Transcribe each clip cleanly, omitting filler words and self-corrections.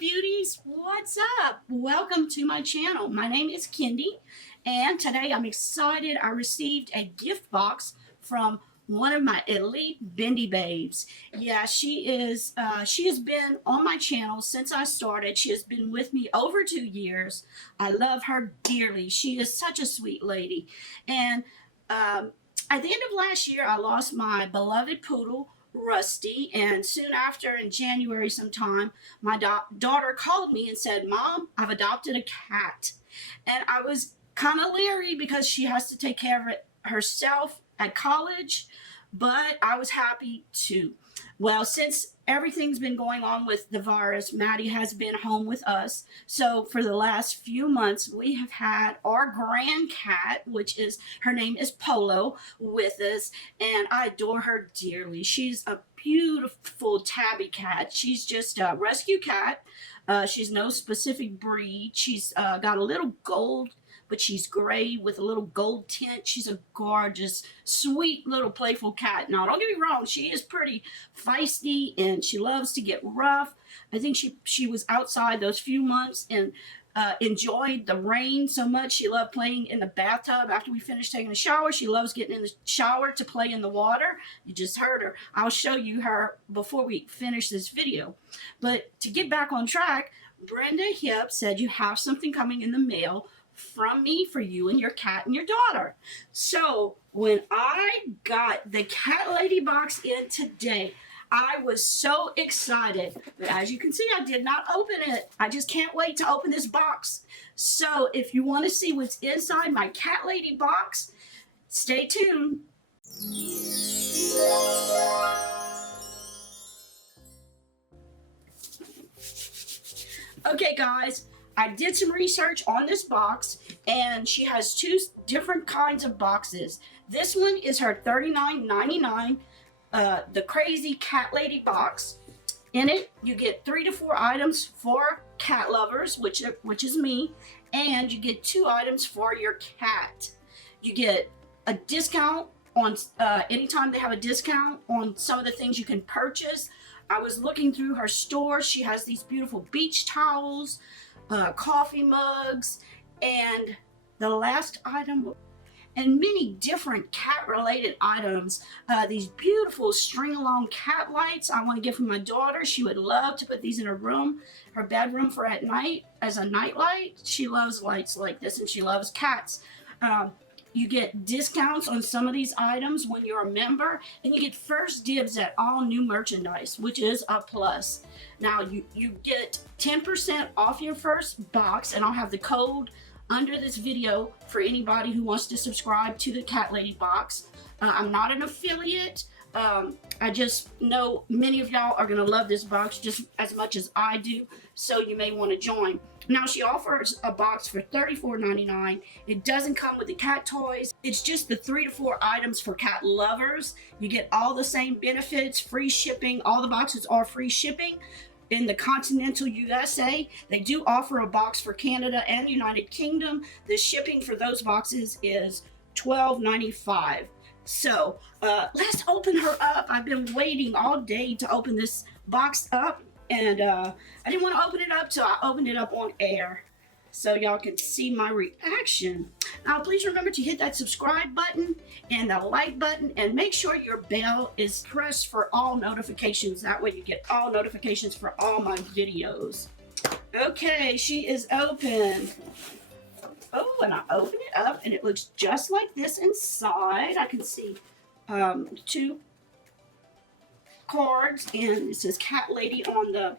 beauties, what's up? Welcome to my channel. My name is Kendy, and today I'm excited. I received a gift box from one of my elite Bindi Babes. Yeah, she has been on my channel since I started. She has been with me over 2 years. I love her dearly. She is such a sweet lady. And at the end of last year, I lost my beloved poodle, Rusty, and soon after, in January sometime, my daughter called me and said, "Mom, I've adopted a cat." And I was kind of leery because she has to take care of it herself at college, but I was happy too. Well, since everything's been going on with the virus, Maddie has been home with us. So for the last few months, we have had our grand cat, which is, her name is Polo, with us, and I adore her dearly. She's a beautiful tabby cat. She's just a rescue cat. She's no specific breed. She's got a little gold, but she's gray with a little gold tint. She's a gorgeous, sweet little playful cat. Now, don't get me wrong, she is pretty feisty and she loves to get rough. I think she was outside those few months and enjoyed the rain so much. She loved playing in the bathtub. After we finished taking a shower, she loves getting in the shower to play in the water. You just heard her. I'll show you her before we finish this video. But to get back on track, Brenda Hip said you have something coming in the mail from me for you and your cat and your daughter. So when I got the cat lady box in today, I was so excited. But as you can see, I did not open it. I just can't wait to open this box. So if you want to see what's inside my cat lady box, stay tuned. Okay, guys, I did some research on this box, and she has two different kinds of boxes. This one is her $39.99, the Crazy Cat Lady box. In it, you get 3 to 4 items for cat lovers, which is me, and you get 2 items for your cat. You get a discount on anytime they have a discount on some of the things you can purchase. I was looking through her store. She has these beautiful beach towels, coffee mugs, and the last item, and many different cat related items. These beautiful string along cat lights I want to get from my daughter. She would love to put these in her room, her bedroom, for at night as a night light. She loves lights like this, and she loves cats. You get discounts on some of these items when you're a member, and you get first dibs at all new merchandise, which is a plus. Now you get 10% off your first box, and I'll have the code under this video for anybody who wants to subscribe to the Cat Lady box. I'm not an affiliate. I just know many of y'all are going to love this box just as much as I do, so you may want to join. Now, she offers a box for $34.99. It doesn't come with the cat toys. It's just the 3 to 4 items for cat lovers. You get all the same benefits, free shipping. All the boxes are free shipping in the continental USA. They do offer a box for Canada and United Kingdom. The shipping for those boxes is $12.95. So let's open her up. I've been waiting all day to open this box up, and I didn't want to open it up, so I opened it up on air so y'all can see my reaction. Now, please remember to hit that subscribe button and the like button, and make sure your bell is pressed for all notifications. That way you get all notifications for all my videos. Okay, she is open. Oh, and I open it up, and it looks just like this inside. I can see 2 cards, and it says Cat Lady on the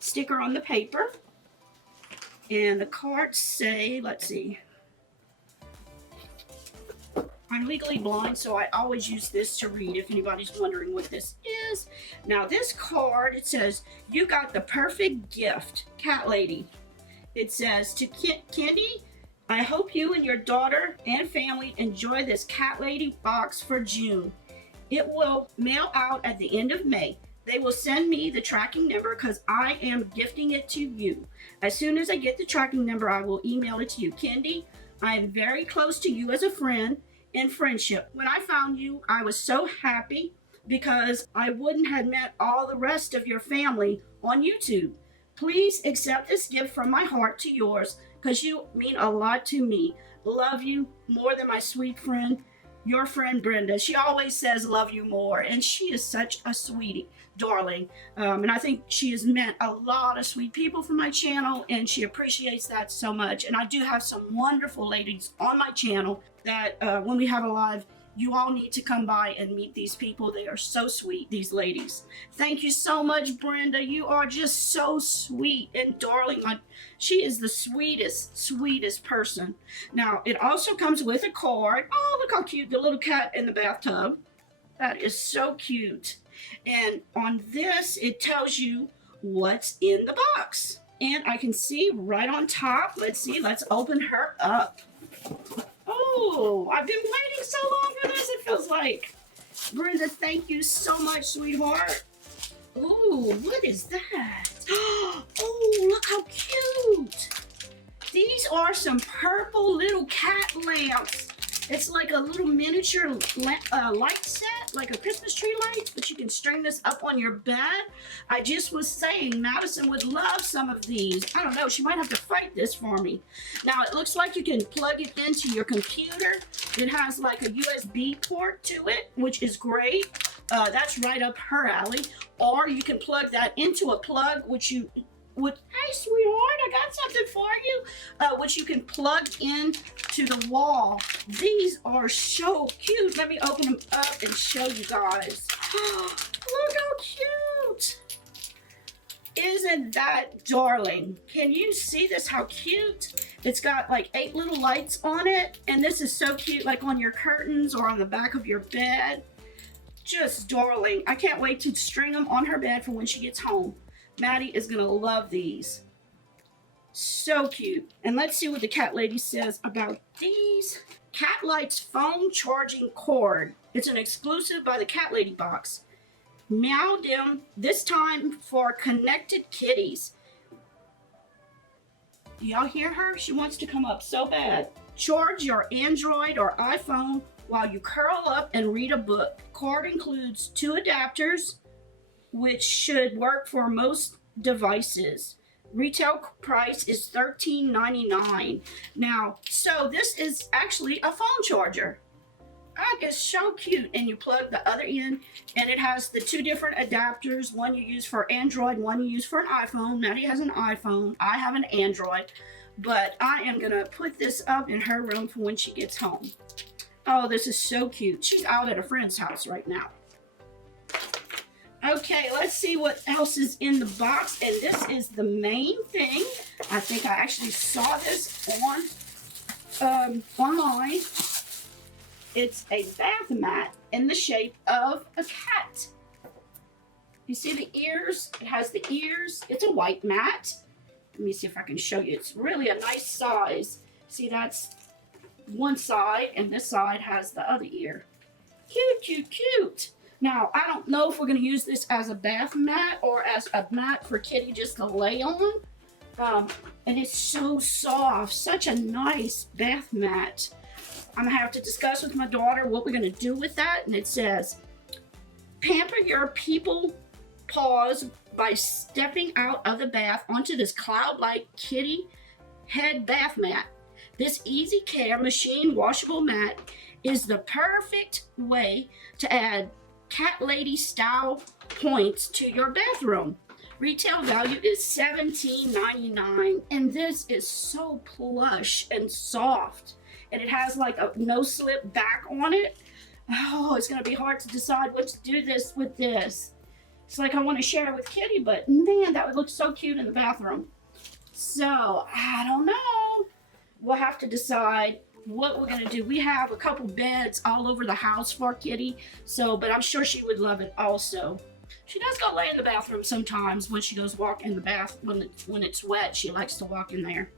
sticker on the paper. And the cards say, let's see, I'm legally blind, so I always use this to read if anybody's wondering what this is. Now, this card, it says, "You got the perfect gift, Cat Lady." It says, "To Kendy, I hope you and your daughter and family enjoy this Cat Lady box for June. It will mail out at the end of May. They will send me the tracking number because I am gifting it to you. As soon as I get the tracking number, I will email it to you. Kendy, I am very close to you as a friend in friendship. When I found you, I was so happy because I wouldn't have met all the rest of your family on YouTube. Please accept this gift from my heart to yours because you mean a lot to me. Love you more than my sweet friend, your friend Brenda. She always says love you more, and she is such a sweetie, darling. And I think she has met a lot of sweet people from my channel, and she appreciates that so much. And I do have some wonderful ladies on my channel that when we have a live, you all need to come by and meet these people. They are so sweet, these ladies. Thank you so much, Brenda. You are just so sweet and darling. She is the sweetest, sweetest person. Now, it also comes with a card. Oh, look how cute, the little cat in the bathtub. That is so cute. And on this, it tells you what's in the box. And I can see right on top. Let's see, let's open her up. Oh, I've been waiting so long for this, it feels like. Brenda, thank you so much, sweetheart. Ooh, what is that? Oh, look how cute. These are some purple little cat lamps. It's like a little miniature light set, like a Christmas tree light, but you can string this up on your bed. I just was saying Madison would love some of these. I don't know, she might have to fight this for me. Now, it looks like you can plug it into your computer. It has like a USB port to it, which is great. That's right up her alley. Or you can plug that into a plug, which you would, hey sweetheart, I got something for you, which you can plug in to the wall. These are so cute. Let me open them up and show you guys. Look how cute. Isn't that darling? Can you see this, how cute? It's got like 8 little lights on it, and this is so cute, like on your curtains or on the back of your bed. Just darling. I can't wait to string them on her bed for when she gets home. Maddie is going to love these. So cute. And let's see what the cat lady says about these. Cat Lights phone charging cord. It's an exclusive by the Cat Lady box. Meow dim, this time for connected kitties. Do y'all hear her? She wants to come up so bad. Charge your Android or iPhone while you curl up and read a book. Cord includes 2 adapters, which should work for most devices. Retail price is $13.99. Now, so this is actually a phone charger. That is so cute. And you plug the other in, and it has the 2 different adapters. One you use for Android, one you use for an iPhone. Maddie has an iPhone. I have an Android. But I am going to put this up in her room for when she gets home. Oh, this is so cute. She's out at a friend's house right now. Okay, let's see what else is in the box. And this is the main thing. I think I actually saw this on online. It's a bath mat in the shape of a cat. You see the ears? It has the ears. It's a white mat. Let me see if I can show you. It's really a nice size. See, that's one side, and this side has the other ear. Cute, cute, cute. Now, I don't know if we're going to use this as a bath mat or as a mat for Kitty just to lay on. And it's so soft. Such a nice bath mat. I'm going to have to discuss with my daughter what we're going to do with that. And it says, pamper your people paws by stepping out of the bath onto this cloud-like kitty head bath mat. This easy care machine washable mat is the perfect way to add cat lady style points to your bathroom. Retail value is $17.99, and this is so plush and soft, and it has like a no slip back on it. Oh, it's gonna be hard to decide what to do this with this. It's like I want to share it with Kitty, but man, that would look so cute in the bathroom. So I don't know. We'll have to decide what we're gonna do. We have a couple beds all over the house for Kitty, so, but I'm sure she would love it also. She does go lay in the bathroom sometimes when she goes walk in the bath. When it's wet, she likes to walk in there.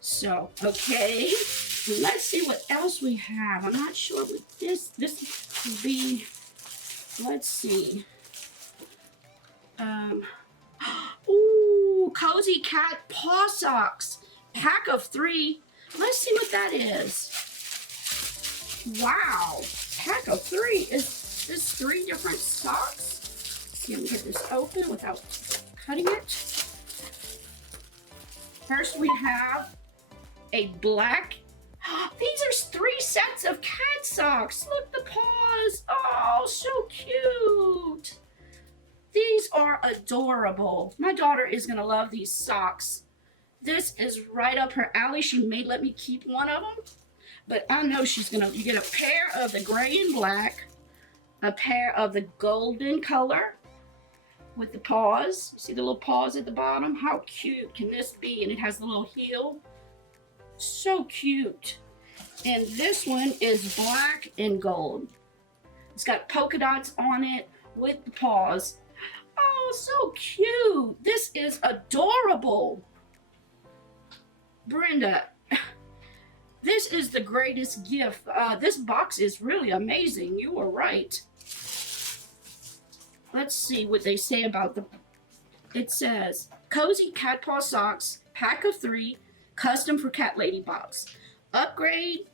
So, okay, let's see what else we have. I'm not sure what this would be. Let's see. Ooh, Cozy Cat Paw Socks. Pack of 3. Let's see what that is. Wow. Pack of 3. Is this 3 different socks? Let's see if we can get this open without cutting it. First, we have a black. These are 3 sets of cat socks. Look, the paws. Oh, so cute. These are adorable. My daughter is going to love these socks. This is right up her alley. She may let me keep one of them, but I know she's going to. You get a pair of the gray and black, a pair of the golden color with the paws. You see the little paws at the bottom? How cute can this be? And it has the little heel. So cute. And this one is black and gold. It's got polka dots on it with the paws. Oh, so cute. This is adorable. Brenda, this is the greatest gift. This box is really amazing. You were right. Let's see what they say about the... It says, cozy cat paw socks, pack of 3, custom for cat lady box. Upgrade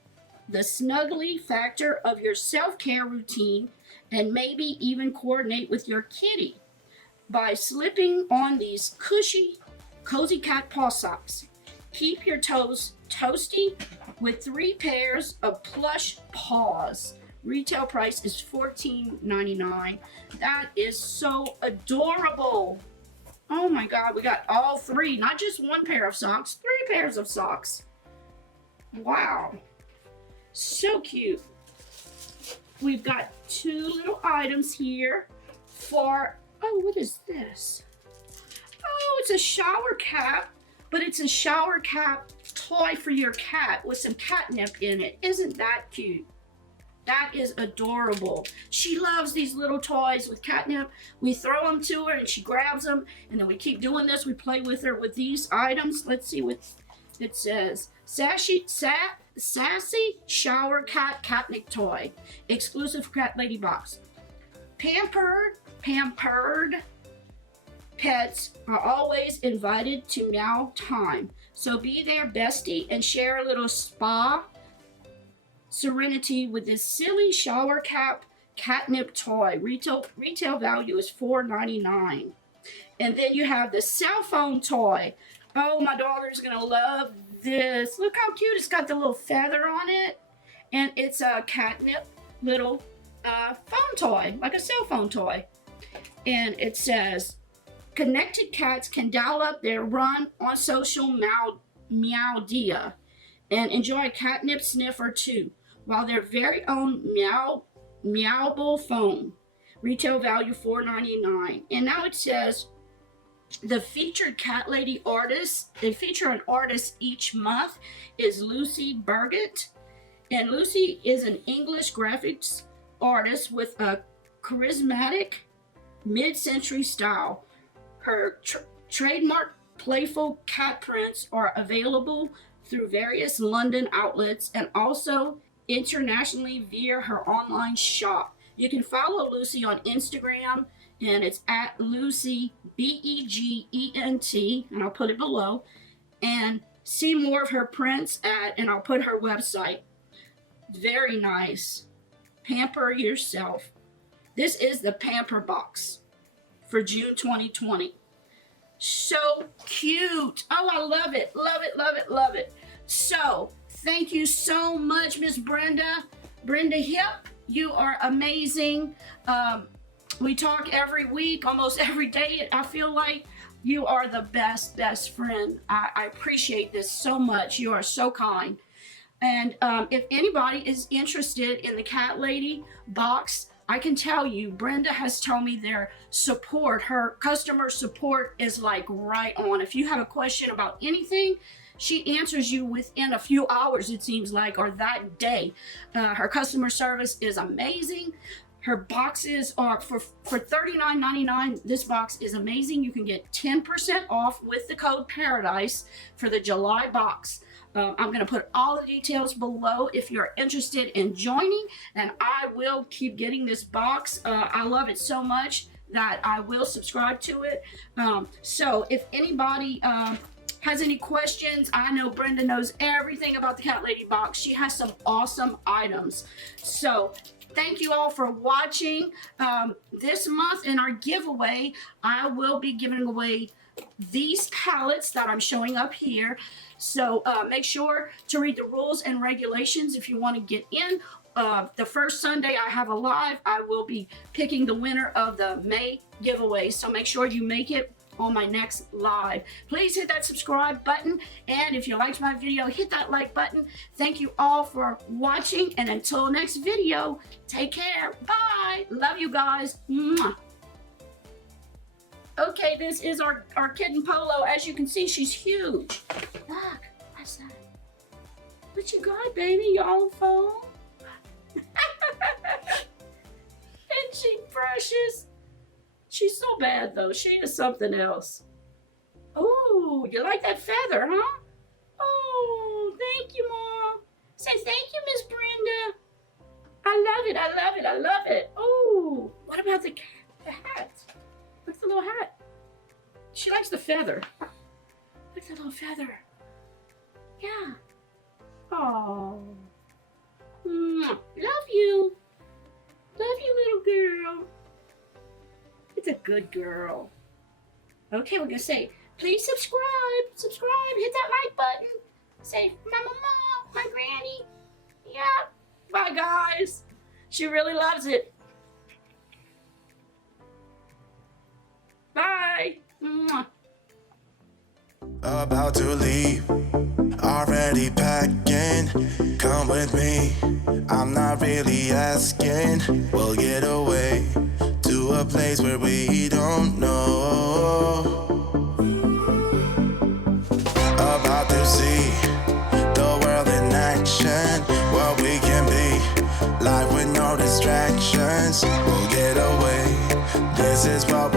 the snuggly factor of your self-care routine and maybe even coordinate with your kitty by slipping on these cushy, cozy cat paw socks. Keep your toes toasty with 3 pairs of plush paws. Retail price is $14.99. That is so adorable. Oh my God, we got all 3, not just 1 pair of socks, 3 pairs of socks. Wow, so cute. We've got 2 little items here for, oh, what is this? Oh, it's a shower cap, but it's a shower cap toy for your cat with some catnip in it. Isn't that cute? That is adorable. She loves these little toys with catnip. We throw them to her and she grabs them, and then we keep doing this. We play with her with these items. Let's see what it says. Sassy shower cat catnip toy, exclusive for Cat Lady Box. Pampered pets are always invited to meow time. So be their bestie and share a little spa serenity with this silly shower cap catnip toy. Retail value is $4.99. And then you have the cell phone toy. Oh, my daughter's gonna love this. Look how cute. It's got the little feather on it, and it's a catnip little phone toy, like a cell phone toy. And it says, connected cats can dial up their run on social meowdia and enjoy a catnip sniff or 2 while their very own meowable phone. Retail value $4.99. And now it says the featured cat lady artist, they feature an artist each month, is Lucy Burgett. And Lucy is an English graphics artist with a charismatic mid-century style. Her trademark playful cat prints are available through various London outlets and also internationally via her online shop. You can follow Lucy on Instagram, and it's at Lucy Begent, and I'll put it below, and see more of her prints and I'll put her website. Very nice. Pamper yourself. This is the Pamper box for June 2020. So cute. Oh, I love it. Love it, love it, love it. So thank you so much, Miss Brenda. Brenda Hip, you are amazing. We talk every week, almost every day. I feel like you are the best friend. I appreciate this so much. You are so kind. And if anybody is interested in the Cat Lady box, I can tell you, Brenda has told me their support, her customer support is like right on. If you have a question about anything, she answers you within a few hours, it seems like, or that day. Her customer service is amazing. Her boxes are for $39.99. This box is amazing. You can get 10% off with the code Paradise for the July box. I'm going to put all the details below if you're interested in joining, and I will keep getting this box. I love it so much that I will subscribe to it. So if anybody has any questions, I know Brenda knows everything about the Cat Lady box. She has some awesome items. So thank you all for watching. This month in our giveaway, I will be giving away these palettes that I'm showing up here. So make sure to read the rules and regulations if you want to get in. The first Sunday I have a live, I will be picking the winner of the May giveaway. So make sure you make it on my next live. Please hit that subscribe button, and if you liked my video, hit that like button. Thank you all for watching, and until next video, take care. Bye. Love you guys. Mwah. Okay, this is our kitten Polo. As you can see, she's huge. Look, what's that? What you got, baby? Your own phone? Isn't she precious? She's so bad, though. She is something else. Oh, you like that feather, huh? Oh, thank you, Mom. Say thank you, Miss Brenda. I love it, I love it, I love it. Oh, what about the hat? Look at the little hat. She likes the feather. Look at the little feather. Yeah. Oh. Love you. Love you, little girl. It's a good girl. Okay, we're gonna say, please subscribe. Subscribe. Hit that like button. Say, my mama, my granny. Yeah. Bye, guys. She really loves it. Bye. Mwah. About to leave, already packing. Come with me, I'm not really asking. We'll get away to a place where we don't know. About to see the world in action, what we can be, life with no distractions. We'll get away, this is what